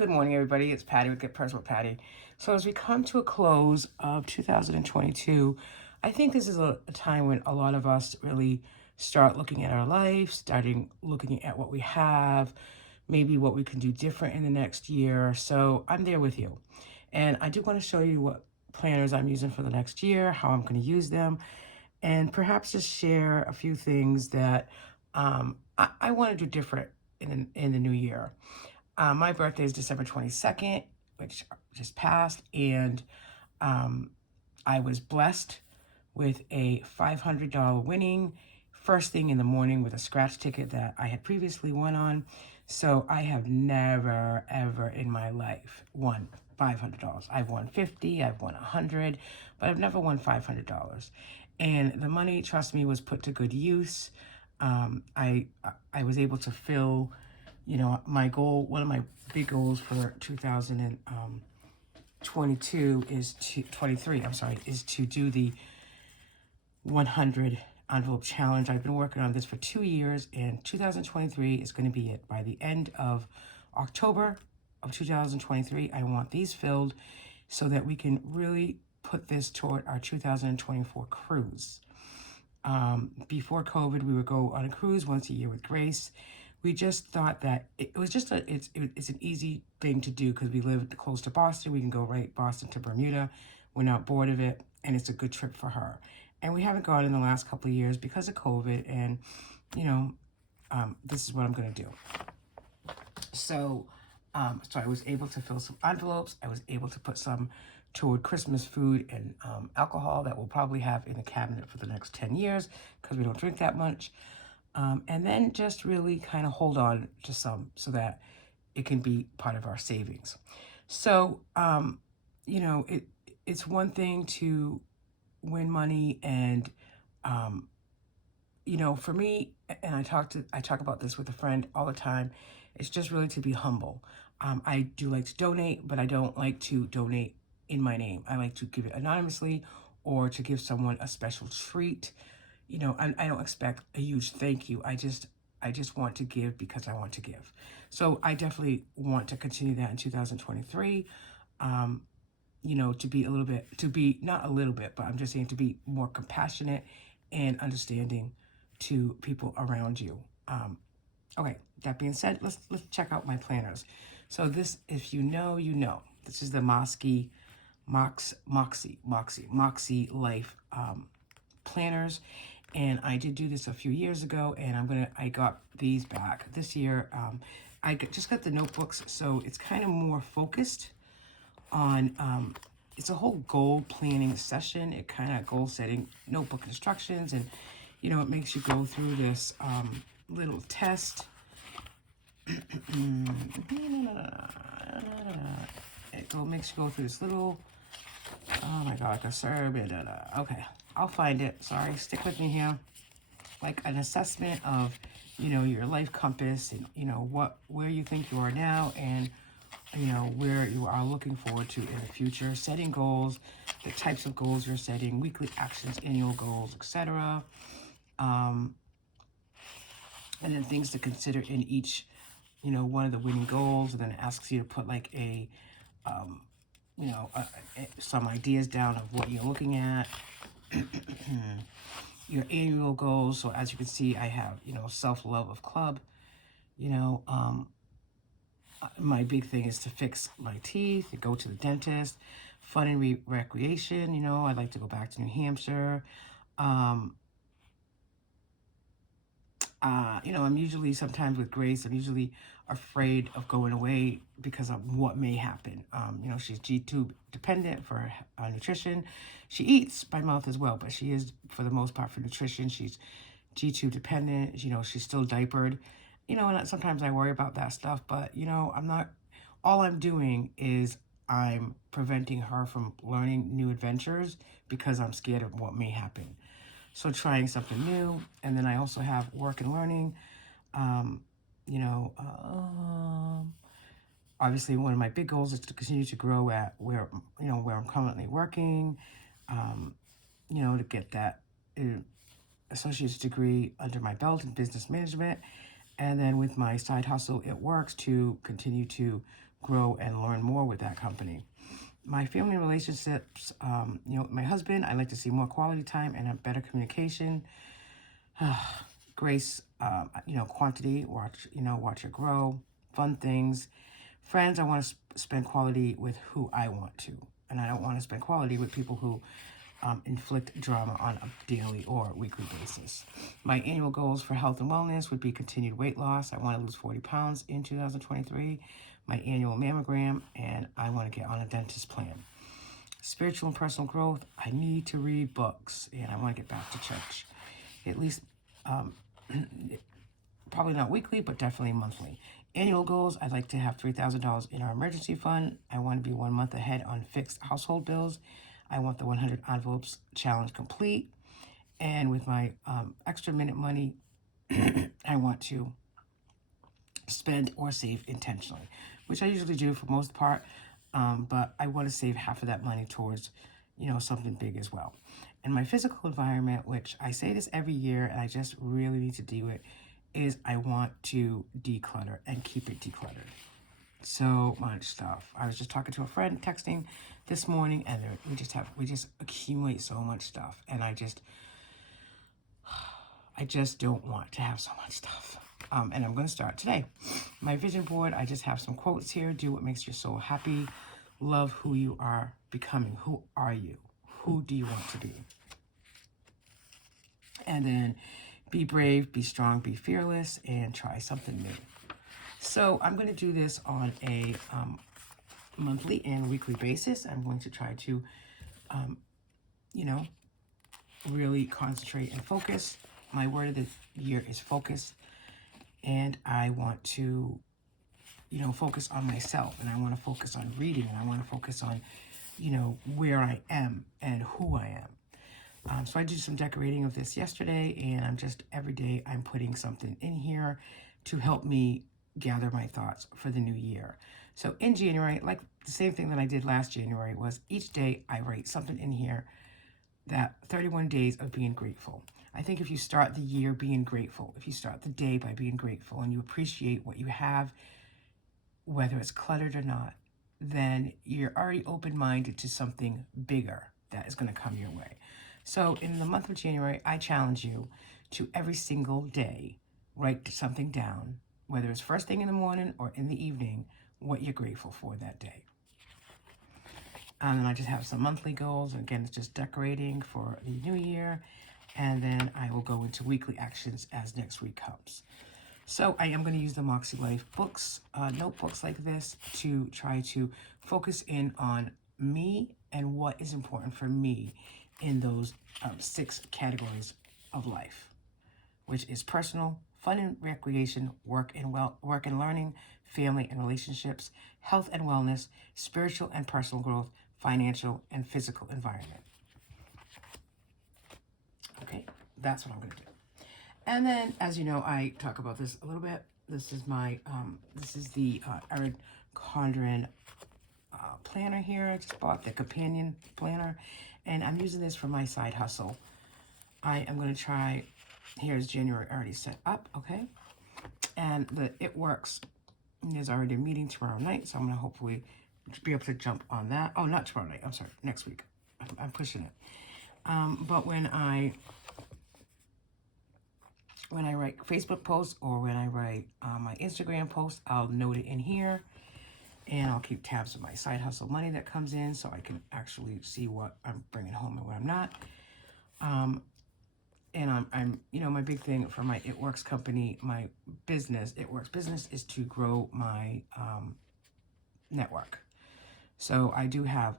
Good morning, everybody. It's Patty with Get Personal Patty. So as we come to a close of 2022, I think this is a time when a lot of us really start looking at our life, starting looking at what we have, maybe what we can do different in the next year. So I'm there with you. And I do want to show you what planners I'm using for the next year, how I'm going to use them, and perhaps just share a few things that I want to do different in the new year. My birthday is December 22nd, which just passed, and I was blessed with a $500 winning first thing in the morning with a scratch ticket that I had previously won on. So I have never, ever in my life won $500. I've won 50, I've won 100, but I've never won $500. And the money, trust me, was put to good use. I was able to fill, my goal. One of my big goals for 2022 is to 23. I'm sorry, is to do the 100 envelope challenge. I've been working on this for 2 years, and 2023 is going to be it. By the end of October of 2023, I want these filled so that we can really put this toward our 2024 cruise. Before COVID, we would go on a cruise once a year with Grace. We just thought that it was just it's an easy thing to do because we live close to Boston. We can go right Boston to Bermuda. We're not bored of it, and it's a good trip for her. And we haven't gone in the last couple of years because of COVID, and this is what I'm going to do. So I was able to fill some envelopes. I was able to put some toward Christmas food and alcohol that we'll probably have in the cabinet for the next 10 years because we don't drink that much. And then just really kind of hold on to some so that it can be part of our savings. So, it's one thing to win money and, for me, and I talk about this with a friend all the time, it's just really to be humble. I do like to donate, but I don't like to donate in my name. I like to give it anonymously or to give someone a special treat. I don't expect a huge thank you. I just want to give because I want to give. So I definitely want to continue that in 2023. To be not a little bit, but I'm just saying to be more compassionate and understanding to people around you. Okay, that being said, let's check out my planners. So this, if you know, this is the Moxie Life planners. And I did do this a few years ago, and I got these back this year. Just got the notebooks, so it's kind of more focused on, it's a whole goal planning session. It kind of goal setting notebook instructions, and, it makes you go through this little test. Makes you go through this little, oh my God, like a survey. Okay, I'll find it. Sorry, stick with me here. Like an assessment of, your life compass and, where you think you are now and, where you are looking forward to in the future. Setting goals, the types of goals you're setting, weekly actions, annual goals, etc. And then things to consider in each, one of the winning goals. And then it asks you to put like some ideas down of what you're looking at. Your annual goals. So as you can see, I have, self-love of club. My big thing is to fix my teeth, to go to the dentist, fun and recreation. I'd like to go back to New Hampshire. I'm usually, sometimes with Grace, I'm usually afraid of going away because of what may happen. She's G-tube dependent for nutrition. She eats by mouth as well, but she is, for the most part, for nutrition. She's G-tube dependent. She's still diapered. And sometimes I worry about that stuff, but, all I'm doing is I'm preventing her from learning new adventures because I'm scared of what may happen. So trying something new. And then I also have work and learning. Obviously one of my big goals is to continue to grow at where I'm currently working, to get that associate's degree under my belt in business management. And then with my side hustle, It Works, to continue to grow and learn more with that company. My family relationships, my husband, I like to see more quality time and a better communication. Grace, quantity, watch it grow. Fun things. Friends, I want to spend quality with who I want to. And I don't want to spend quality with people who inflict drama on a daily or weekly basis. My annual goals for health and wellness would be continued weight loss. I want to lose 40 pounds in 2023. My annual mammogram, and I want to get on a dentist plan. Spiritual and personal growth, I need to read books, and I want to get back to church. At least, probably not weekly, but definitely monthly. Annual goals, I'd like to have $3,000 in our emergency fund. I want to be 1 month ahead on fixed household bills. I want the 100 envelopes challenge complete. And with my extra minute money, I want to spend or save intentionally, which I usually do for most part. But I want to save half of that money towards, something big as well. And my physical environment, which I say this every year, and I just really need to do it, is I want to declutter and keep it decluttered. So much stuff. I was just talking to a friend, texting this morning, and we just accumulate so much stuff, and I just don't want to have so much stuff. And I'm going to start today. My vision board, I just have some quotes here. Do what makes your soul happy. Love who you are becoming. Who are you? Who do you want to be? And then be brave, be strong, be fearless, and try something new. So I'm going to do this on a monthly and weekly basis. I'm going to try to, really concentrate and focus. My word of the year is focus. And I want to, focus on myself. And I want to focus on reading. And I want to focus on, where I am and who I am. So I did some decorating of this yesterday. And every day I'm putting something in here to help me gather my thoughts for the new year. So in January, like the same thing that I did last January, was each day I write something in here, that 31 days of being grateful. I think if you start the year being grateful, if you start the day by being grateful and you appreciate what you have, whether it's cluttered or not, then you're already open-minded to something bigger that is going to come your way. So in the month of January, I challenge you to every single day write something down, whether it's first thing in the morning or in the evening, what you're grateful for that day. And then I just have some monthly goals. Again, it's just decorating for the new year. And then I will go into weekly actions as next week comes. So I am going to use the Moxie Life books, notebooks like this, to try to focus in on me and what is important for me in those 6 categories of life, which is personal, fun and recreation, work and learning, family and relationships, health and wellness, spiritual and personal growth, financial and physical environment. Okay, that's what I'm going to do. And then, as you know, I talk about this a little bit. This is the Erin Condren planner here. I just bought the companion planner, and I'm using this for my side hustle. I am going to try. Here's January already set up, okay? And It Works is already a meeting tomorrow night, so I'm going to hopefully be able to jump on that. Oh, not tomorrow night. I'm sorry, next week. I'm pushing it. But when I write Facebook posts or when I write my Instagram posts, I'll note it in here, and I'll keep tabs of my side hustle money that comes in so I can actually see what I'm bringing home and what I'm not. And I'm my big thing for my It Works company, my business, It Works business, is to grow my network. So I do have,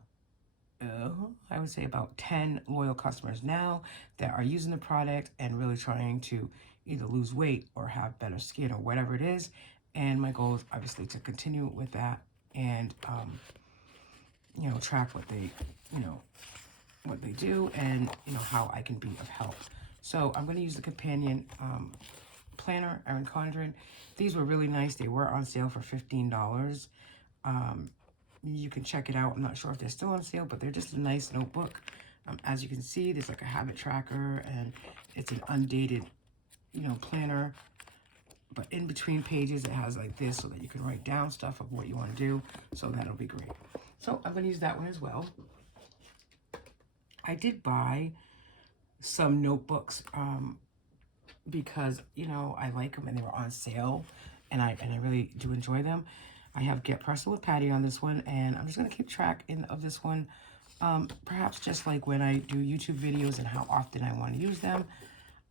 I would say about 10 loyal customers now that are using the product and really trying to either lose weight or have better skin or whatever it is. And my goal is obviously to continue with that and, track what they, what they do and, how I can be of help. So I'm going to use the companion planner, Erin Condren. These were really nice. They were on sale for $15. You can check it out. I'm not sure if they're still on sale, but they're just a nice notebook. As you can see, there's like a habit tracker, and it's an undated, planner. but in between pages, it has like this so that you can write down stuff of what you want to do. So that'll be great. So I'm going to use that one as well. I did buy some notebooks because, you know, I like them and they were on sale, and I really do enjoy them. I have Get Personal with Patty on this one, and I'm just going to keep track of this one. Perhaps just like when I do YouTube videos and how often I want to use them.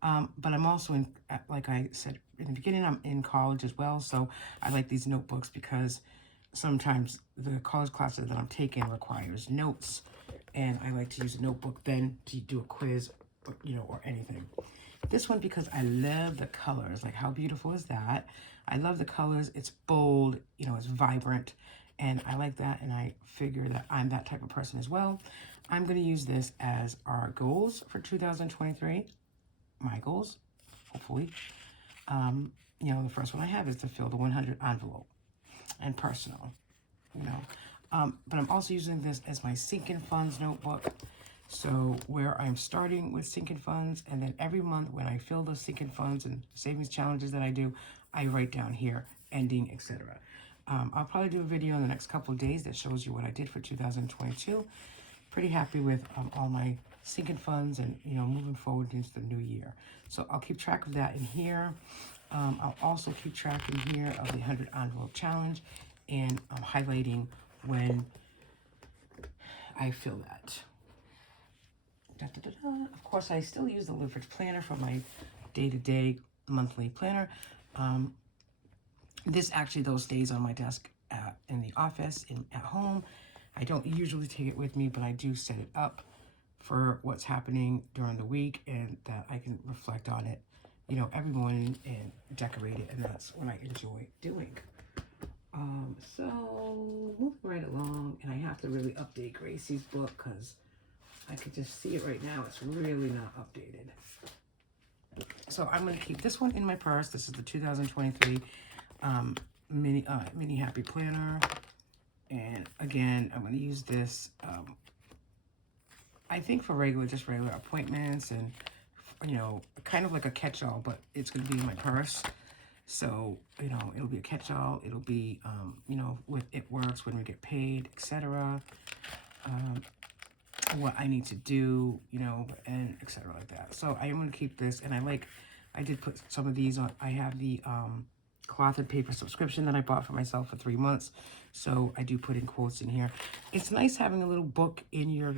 But I'm also in, like I said in the beginning, I'm in college as well. So I like these notebooks because sometimes the college classes that I'm taking requires notes. And I like to use a notebook then to do a quiz, you know, or anything. This one, because I love the colors. Like, how beautiful is that? I love the colors. It's bold, you know, it's vibrant. And I like that, and I figure that I'm that type of person as well. I'm going to use this as our goals for 2023. My goals, hopefully. You know, the first one I have is to fill the 100 envelope and personal, you know. But I'm also using this as my sinking funds notebook. So where I'm starting with sinking funds, and then every month when I fill those sinking funds and savings challenges that I do, I write down here, ending, etc. I'll probably do a video in the next couple of days that shows you what I did for 2022. Pretty happy with all my sinking funds and, you know, moving forward into the new year. So I'll keep track of that in here. I'll also keep track in here of the 100 envelope challenge, and I'm highlighting when I fill that. Da, da, da, da. Of course, I still use the Leverage Planner for my day-to-day monthly planner. This actually, though, stays on my desk in the office, at home. I don't usually take it with me, but I do set it up for what's happening during the week, and that I can reflect on it, you know, every morning and decorate it, and that's what I enjoy doing. So moving right along, and I have to really update Gracie's book because I could just see it right now. It's really not updated. So I'm going to keep this one in my purse. This is the 2023 mini happy planner. And again, I'm going to use this, I think for just regular appointments, and, you know, kind of like a catch-all, but it's going to be in my purse. So, you know, it'll be a catch-all. It'll be, you know, with It Works, when we get paid, etc. What I need to do, you know, and etc. like that. So I am going to keep this, and I did put some of these on. I have the cloth and paper subscription that I bought for myself for 3 months. So I do put in quotes in here. It's nice having a little book in your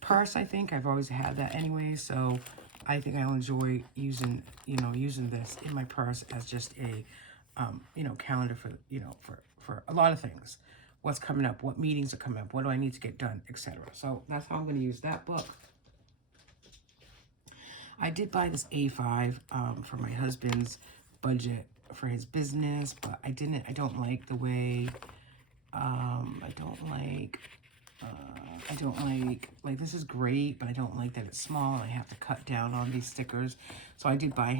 purse. I think I've always had that anyway. So I think I'll enjoy using this in my purse as just a, you know, calendar for, you know, for a lot of things. What's coming up, what meetings are coming up, what do I need to get done, etc. So that's how I'm going to use that book. I did buy this A5 for my husband's budget for his business, but I don't like the way, like this is great, but I don't like that it's small and I have to cut down on these stickers. So I did buy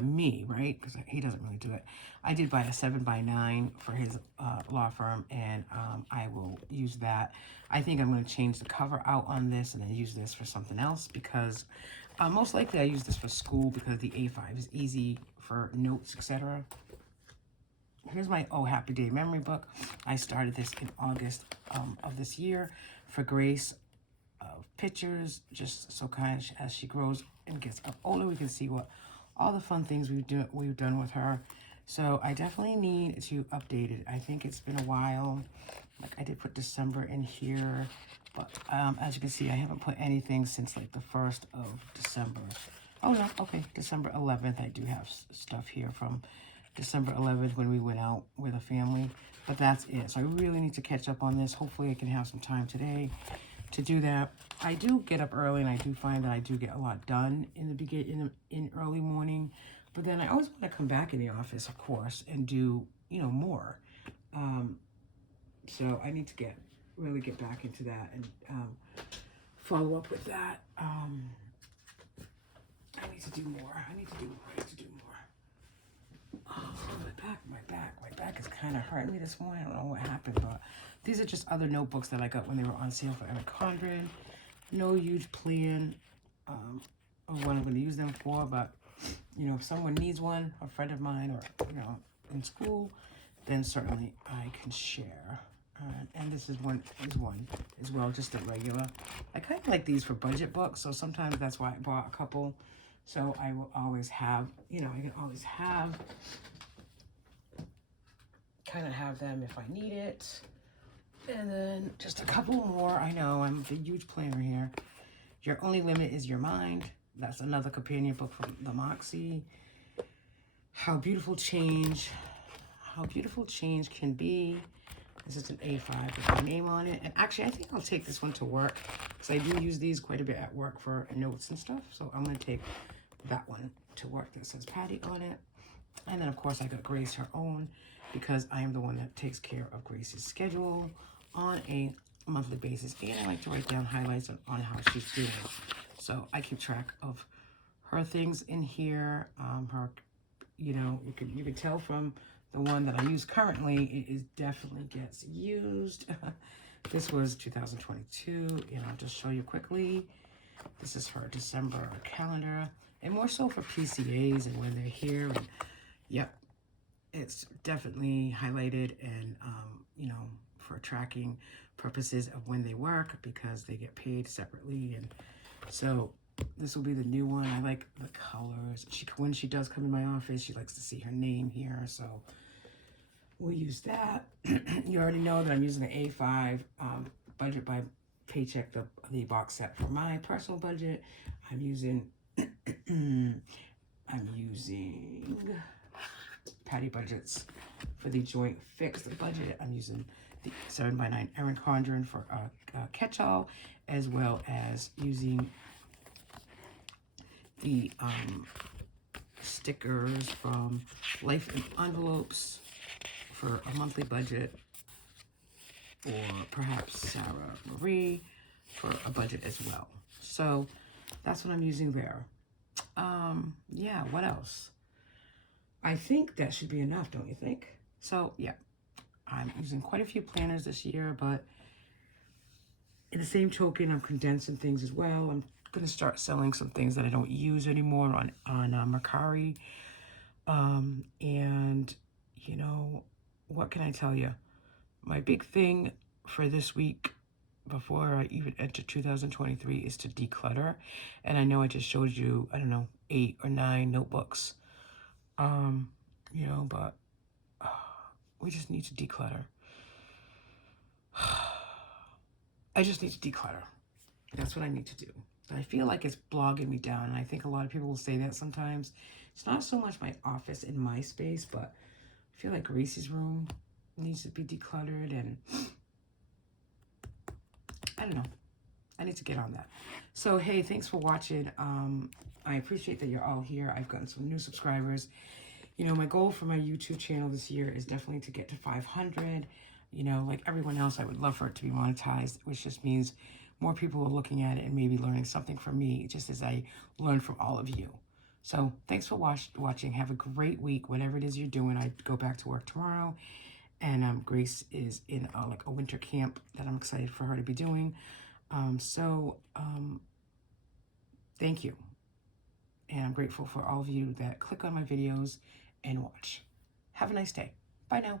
me, right? Because he doesn't really do it. I did buy a 7x9 for his law firm, and I will use that. I think I'm going to change the cover out on this and then use this for something else, because most likely I use this for school because the A5 is easy for notes, etc. Here's my Oh Happy Day memory book. I started this in August of this year for Grace, pictures, just so kind of as she grows and gets up older, we can see what all the fun things we've done with her. So I definitely need to update it. I think it's been a while. Like, I did put December in here, but as you can see, I haven't put anything since like the 1st of December. Oh no, okay, December 11th. I do have stuff here from December 11th when we went out with a family, but that's it. So I really need to catch up on this. Hopefully I can have some time today to do that. I do get up early, and I do find that I do get a lot done in the beginning, in early morning, but then I always want to come back in the office, of course, and do, you know, more. So I need to really get back into that and follow up with that. I need to do more. I need to do more. Oh, my back is kind of hurting me this morning. I don't know what happened, but these are just other notebooks that I got when they were on sale for Eric Condren. No huge plan of what I'm going to use them for, but you know, if someone needs one, a friend of mine, or, you know, in school, then certainly I can share. And this is one as well, just a regular. I kind of like these for budget books, so sometimes that's why I bought a couple. So I will always have, you know, I can always have, kind of have them if I need it. And then just a couple more. I know I'm a huge planner here. Your Only Limit is Your Mind. That's another companion book from the Moxie. How beautiful change can be. This is an A5 with my name on it. And actually, I think I'll take this one to work because I do use these quite a bit at work for notes and stuff. So I'm going to take that one to work that says Patty on it. And then, of course, I got Grace her own because I am the one that takes care of Grace's schedule on a monthly basis. And I like to write down highlights on how she's doing. So I keep track of her things in here. Her, you know, you can tell from the one that I use currently, it definitely gets used. This was 2022, and I'll just show you quickly. This is her December calendar, and more so for PCAs and when they're here. And yep, it's definitely highlighted and, you know, for tracking purposes of when they work because they get paid separately. And so this will be the new one. I like the colors. When she does come in my office, she likes to see her name here. So we'll use that. You already know that I'm using the A5 budget by paycheck, the box set for my personal budget. I'm using Patty budgets for the joint fixed budget. I'm using the 7x9 Erin Condren for catch-all, as well as using the stickers from Life in Envelopes for a monthly budget, or perhaps Sarah Marie for a budget as well. So that's what I'm using there. Yeah, what else? I think that should be enough, don't you think? So yeah, I'm using quite a few planners this year, but in the same token, I'm condensing things as well. I'm going to start selling some things that I don't use anymore on Mercari. And, you know, what can I tell you? My big thing for this week before I even enter 2023 is to declutter. And I know I just showed you, I don't know, 8 or 9 notebooks. You know, but we just need to declutter. I just need to declutter. That's what I need to do. I feel like it's blogging me down, and I think a lot of people will say that sometimes. It's not so much my office and my space, but I feel like Grace's room needs to be decluttered, and I don't know. I need to get on that. So, hey, thanks for watching. I appreciate that you're all here. I've gotten some new subscribers. You know, my goal for my YouTube channel this year is definitely to get to 500. You know, like everyone else, I would love for it to be monetized, which just means more people are looking at it and maybe learning something from me, just as I learn from all of you. So thanks for watching. Have a great week, whatever it is you're doing. I go back to work tomorrow, and Grace is in like a winter camp that I'm excited for her to be doing. Thank you. And I'm grateful for all of you that click on my videos and watch. Have a nice day. Bye now.